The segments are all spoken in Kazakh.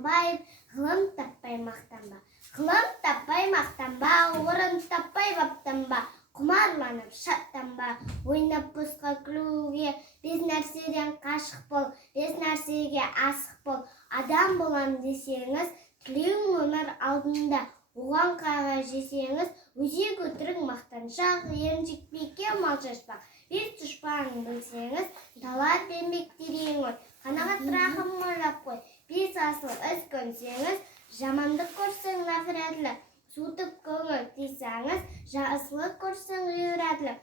Атамбаев, ғылым таппай мақтанба. Ғылым таппай мақтанба, орын таппай баптанба, құмарланып шаттанба, ойнап босқа күлуге, без нәрседен қашық бол, без нәрсеге асық бол. Адам болам десеңіз, тілеуің өмір алдында, оған қаға жесеңіз, өзек өтірік мақтаншақ, еріншекпекке мал шашпақ. Без дұшпанын білсеңіз, талап бермек терең ой, қанағат рахым ойлап қой. Без асыл іс көнсеңіз, жамандық көрсең нафіретлі, суытып көңіл тисаңыз, жасылық көрсең үйретлі.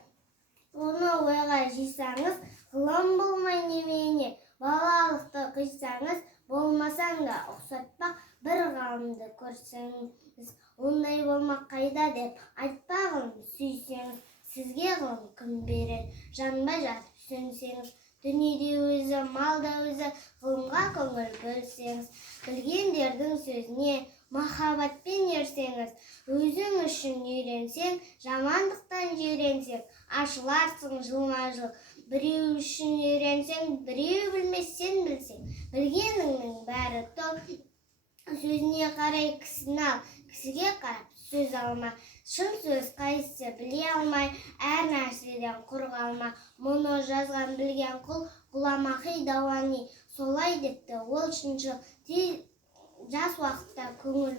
Оны ойға жисаңыз, ғылым болмай немене, балалықты қисаңыз, болмасаң да ұқсатпақ бір ғалымды көрсеңіз. Ондай болмақ қайда деп айтпағын сүйсеңіз, сізге ғылым кім берер, жанбай жатып сөнсеңіз. Дүниеде өзі, малда өзі, ғылымға көңіл бөлсеңіз, білгендердің сөзіне махаббатпен ерсеңіз, өзің үшін үйренсең, жамандықтан жиренсең, ашыларсың жылма-жыл. Біреу үшін үйренсең, біреу білмес, сен білсең, білгеніңнің бәрі топ. Сөзіне қарай кісіні ал, кісіге қарап сөз алма. Шын сөз қайсы біле алмай, әр нәрседен құр қалма. Мұны жазған білген құл, ғұламақи Дауани. Солай депті ол шыншыл, жас уақытта көңіл